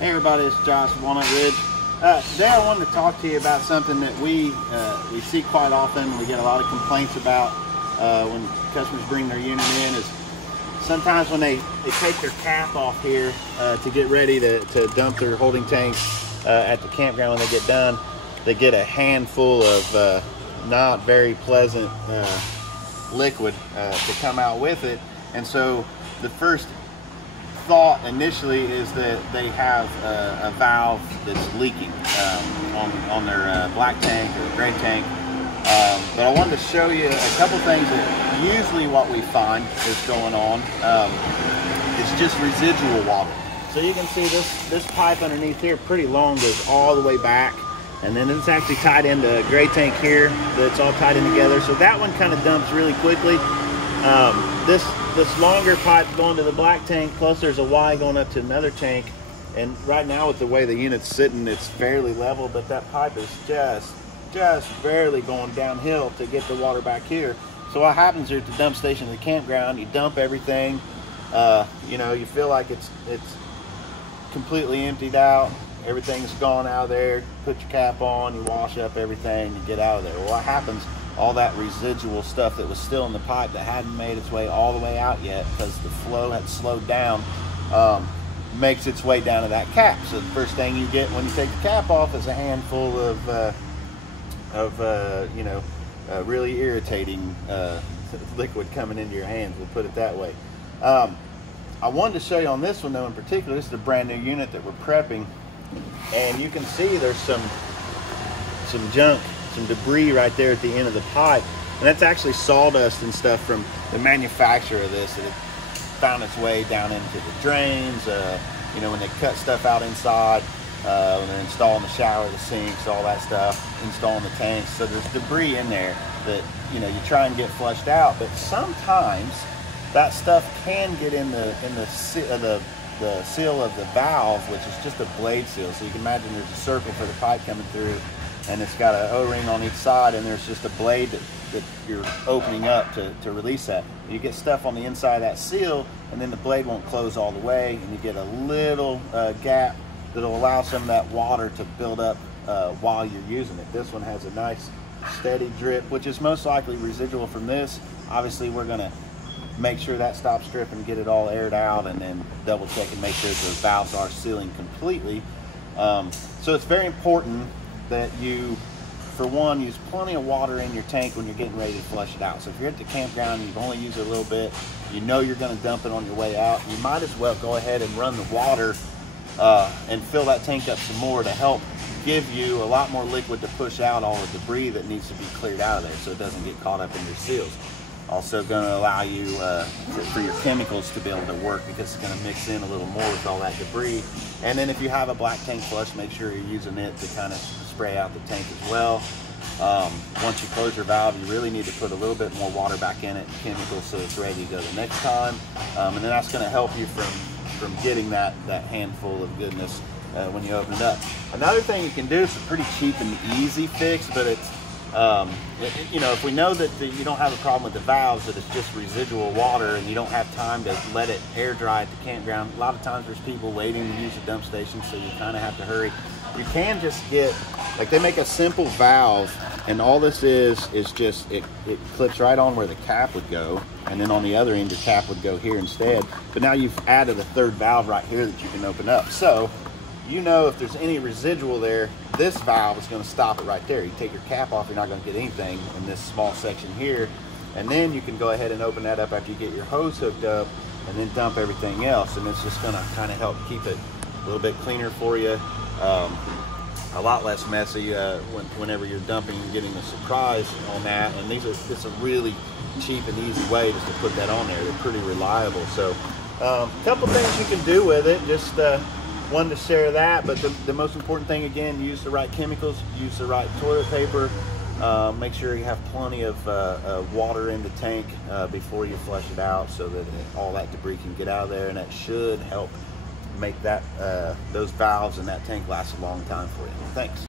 Hey everybody, it's Josh from Walnut Ridge. Today I wanted to talk to you about something that we see quite often. We get a lot of complaints about when customers bring their unit in is sometimes when they take their cap off here to get ready to dump their holding tanks at the campground when they get done, they get a handful of not very pleasant liquid to come out with it. And so the first thought initially is that they have a valve that's leaking on their black tank or gray tank. But I wanted to show you a couple things that usually what we find is going on. It's just residual water. So you can see this pipe underneath here, pretty long, goes all the way back. And then it's actually tied into a gray tank here that's all tied in together. So that one kind of dumps really quickly. This longer pipe going to the black tank, plus there's a Y going up to another tank. And right now with the way the unit's sitting, it's fairly level, but that pipe is just barely going downhill to get the water back here. So what happens here at the dump station at the campground, you dump everything, you know, you feel like it's completely emptied out, everything's gone out of there, put your cap on, you wash up everything, you get out of there. Well, what happens, all that residual stuff that was still in the pipe that hadn't made its way all the way out yet because the flow had slowed down, makes its way down to that cap. So the first thing you get when you take the cap off is a handful of you know, really irritating liquid coming into your hands, we'll put it that way. I wanted to show you on this one though in particular, this is a brand new unit that we're prepping, and you can see there's some junk, some debris right there at the end of the pipe, and that's actually sawdust and stuff from the manufacturer of this that it found its way down into the drains, you know, when they cut stuff out inside, when they're installing the shower, the sinks, all that stuff, installing the tanks. So there's debris in there that, you know, you try and get flushed out, but sometimes that stuff can get in the seal of the valve, which is just a blade seal. So you can imagine there's a circle for the pipe coming through, and it's got an O-ring on each side, and there's just a blade that you're opening up to release that. You get stuff on the inside of that seal, and then the blade won't close all the way, and you get a little gap that'll allow some of that water to build up while you're using it. This one has a nice steady drip, which is most likely residual from this. Obviously, we're gonna make sure that stops dripping, get it all aired out, and then double check and make sure that those valves are sealing completely. So it's very important that you, for one, use plenty of water in your tank when you're getting ready to flush it out. So if you're at the campground and you've only used it a little bit, you know you're going to dump it on your way out, you might as well go ahead and run the water and fill that tank up some more to help give you a lot more liquid to push out all the debris that needs to be cleared out of there so it doesn't get caught up in your seals. Also going to allow you for your chemicals to be able to work, because it's going to mix in a little more with all that debris. And then if you have a black tank flush, make sure you're using it to kind of spray out the tank as well. Once you close your valve, you really need to put a little bit more water back in it, chemicals, so it's ready to go the next time. And then that's going to help you from getting that handful of goodness when you open it up. Another thing you can do, it's a pretty cheap and easy fix, but it's you know, if we know that you don't have a problem with the valves, that it's just residual water and you don't have time to let it air dry at the campground, a lot of times there's people waiting to use the dump station, so you kind of have to hurry. You can just get, like, they make a simple valve, and all this is just, it clips right on where the cap would go, and then on the other end your cap would go here instead. But now you've added a third valve right here that you can open up. So you know if there's any residual there, this valve is going to stop it right there. You take your cap off, you're not going to get anything in this small section here, and then you can go ahead and open that up after you get your hose hooked up, and then dump everything else, and it's just going to kind of help keep it a little bit cleaner for you, a lot less messy whenever you're dumping and getting a surprise on that. And it's a really cheap and easy way just to put that on there. They're pretty reliable. So a couple things you can do with it, just wanted to share that. But the most important thing, again, use the right chemicals, use the right toilet paper, make sure you have plenty of water in the tank before you flush it out, so that all that debris can get out of there, and that should help make that those valves in that tank last a long time for you. Thanks.